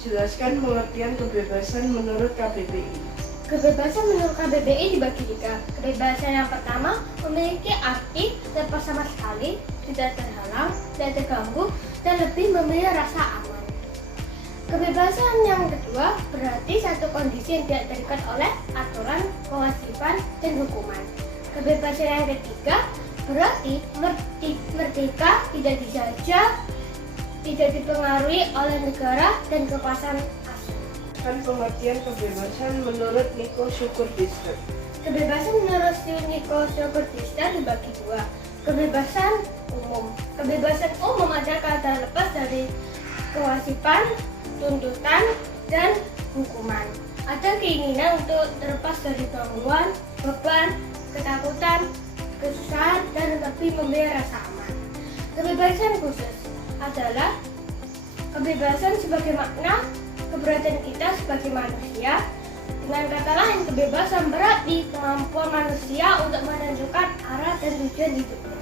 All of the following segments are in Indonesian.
Jelaskan pengertian kebebasan menurut KBBI. Kebebasan menurut KBBI dibagi tiga. Kebebasan yang pertama memiliki arti lepas sama sekali, tidak terhalang, tidak terganggu, dan lebih memilih rasa aman. Kebebasan yang kedua berarti satu kondisi yang tidak terikat oleh aturan, kewajiban, dan hukuman. Kebebasan yang ketiga berarti merdeka, tidak dijajah, tidak dipengaruhi oleh negara dan kekuasaan asing. Kan pengertian kebebasan menurut Nico Syukur-Dister. Kebebasan menurut Nico Syukur-Dister dibagi dua. Kebebasan umum. Kebebasan umum adalah keadaan lepas dari kewajiban, tuntutan, dan hukuman. Ada keinginan untuk terlepas dari gangguan, beban, ketakutan, kesusahan, dan lebih memilih rasa aman. Kebebasan khusus adalah kebebasan sebagai makna keberadaan kita sebagai manusia. Dengan kata lain, kebebasan berarti kemampuan manusia untuk menentukan arah dan tujuan hidupnya.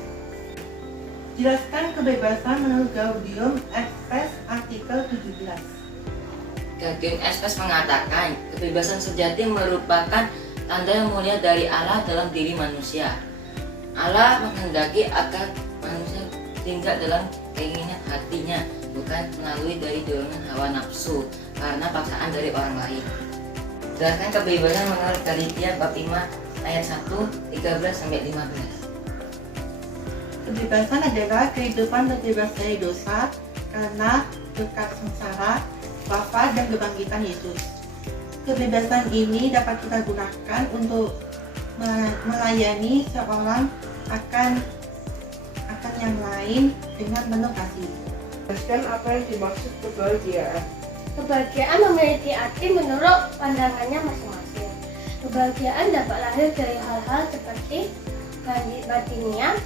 Jelaskan kebebasan menurut Gaudium et Spes artikel 17. Gaudium et Spes mengatakan, kebebasan sejati merupakan tanda yang mulia dari Allah dalam diri manusia. Allah menghendaki agar manusia tinggal dalam keinginan hatinya, bukan melalui dari dorongan hawa nafsu karena paksaan dari orang lain. Jelaskan kebebasan menurut Galatia bab 5 ayat 1, 13-15. Kebebasan adalah kehidupan terbebas dari dosa karena berkat sengsara, wafat, dan kebangkitan Yesus. Kebebasan ini dapat kita gunakan untuk melayani seorang akan yang lain dengan penuh kasih. Jelaskan apa yang dimaksud kebahagiaan. Kebahagiaan memiliki arti menurut pandangannya masing-masing. Kebahagiaan dapat lahir dari hal-hal seperti batiniah,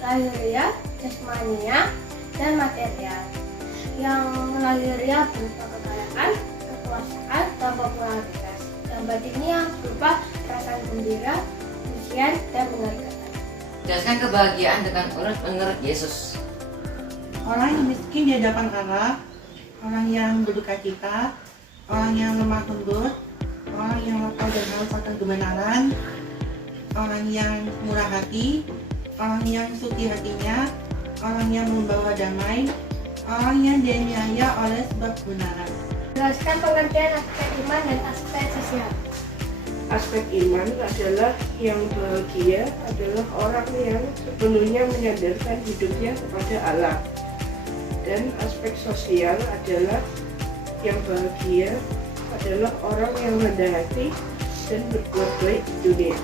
lahiriah, jasmania, dan material. Yang lahiriah berupa kekayaan, kekuasaan, dan popularitas. Yang batiniah berupa perasaan gembira, pujian, dan penghargaan. Jelaskan kebahagiaan dengan urut menurut Yesus. Orang yang miskin di hadapan Allah, orang yang berduka cita, orang yang lemah lembut, orang yang lapar dan haus akan kebenaran, orang yang murah hati, orang yang suci hatinya, orang yang membawa damai, orang yang dianiaya oleh sebab kebenaran. Jelaskan pengertian aspek iman dan aspek sosial. Aspek iman adalah yang bahagia adalah orang yang sepenuhnya menyandarkan hidupnya kepada Allah. Dan aspek sosial adalah yang bahagia adalah orang yang rendah hati dan berbuat baik di dunia.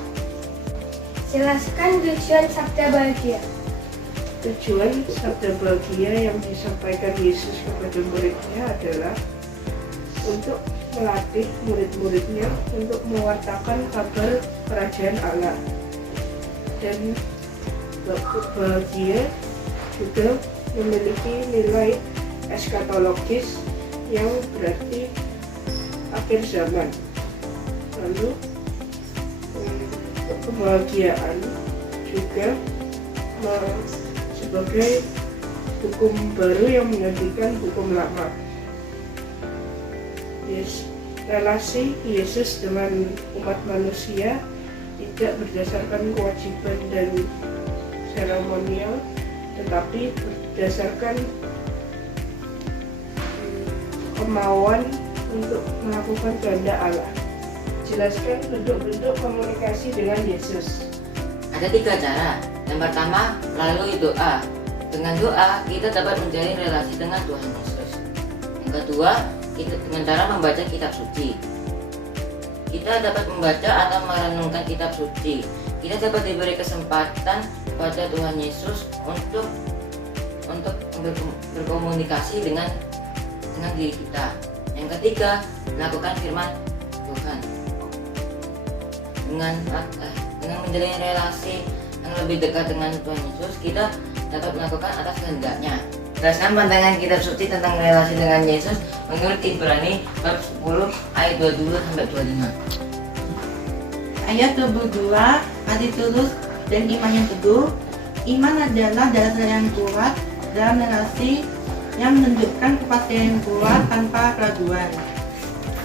Jelaskan tujuan sabda bahagia. Tujuan sabda bahagia yang disampaikan Yesus kepada muridnya adalah untuk melatih murid-muridnya untuk mewartakan kabar kerajaan Allah. Dan bahagia juga memiliki nilai eskatologis yang berarti akhir zaman. Lalu kebahagiaan juga sebagai hukum baru yang menggantikan hukum lama. Relasi Yesus dengan umat manusia tidak berdasarkan kewajiban dan seremonial, tetapi berdasarkan kemauan untuk melakukan kehendak Allah. Jelaskan bentuk-bentuk komunikasi dengan Yesus. Ada 3 cara. Yang pertama, melalui doa. Dengan doa, kita dapat menjalin relasi dengan Tuhan Yesus. Yang kedua, kita dengan cara membaca kitab suci. Kita dapat membaca atau merenungkan kitab suci. Kita dapat diberi kesempatan kepada Tuhan Yesus untuk berkomunikasi dengan diri kita. Yang ketiga, melakukan firman Tuhan. Dengan menjalin relasi yang lebih dekat dengan Tuhan Yesus, kita dapat melakukan atas kehendaknya. Jelaskan pandangan kitab suci tentang relasi dengan Yesus menurut Ibrani bab 10 ayat 22-25. Ayat 22, hati tulus dan iman yang teguh. Iman adalah dasar yang kuat dalam relasi yang menunjukkan kepastian yang kuat tanpa keraguan.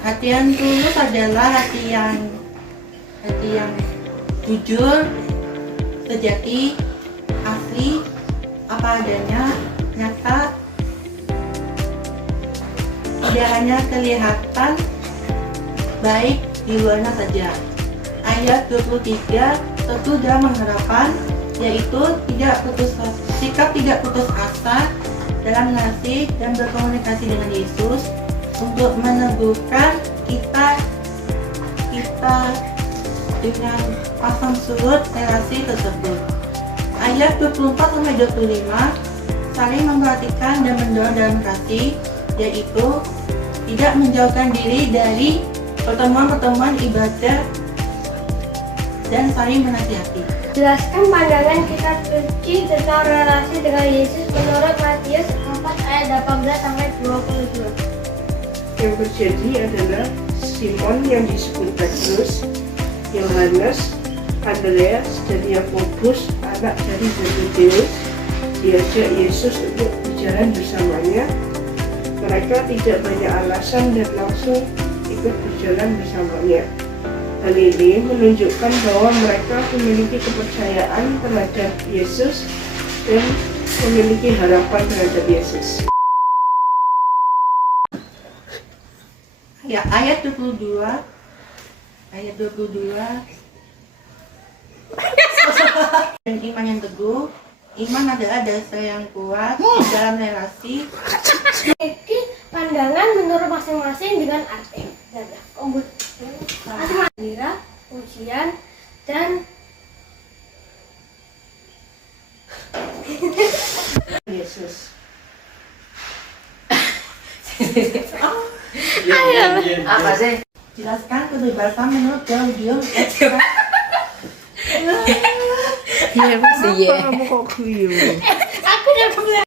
Hati yang tulus adalah hati yang jujur, sejati, asli, apa adanya, nyata, tidak hanya kelihatan baik di luarnya saja. Ayat 23 tertudah mengharapan, yaitu sikap tidak putus asa dalam mengasihi dan berkomunikasi dengan Yesus untuk meneguhkan kita dengan pasang surut relasi tersebut. Ayat 24-25 saling memperhatikan dan mendorong dalam kasih, yaitu tidak menjauhkan diri dari pertemuan-pertemuan ibadah dan saling menasihati. Jelaskan pandangan kita suci tentang relasi dengan Yesus menurut Matius 4 ayat 18-22. Yang terjadi adalah Simon yang disebut Petrus, Yohanes, Andreas, dan Yakobus, anak dari Zebedeus, diajak Yesus untuk berjalan bersamanya. Mereka tidak banyak alasan dan langsung ikut berjalan bersamanya. Hal ini menunjukkan bahwa mereka memiliki kepercayaan terhadap Yesus dan memiliki harapan terhadap Yesus. Ya, ayat 22 dan iman yang teguh. Iman adalah dasar yang kuat dalam relasi. Memiliki pandangan menurut masing-masing dengan arti masing-masing ujian dan Yesus. Apa sih? Jelaskan kebebasan menurut Gaudium et Spes. Iya, kamu kok guyu? aku udah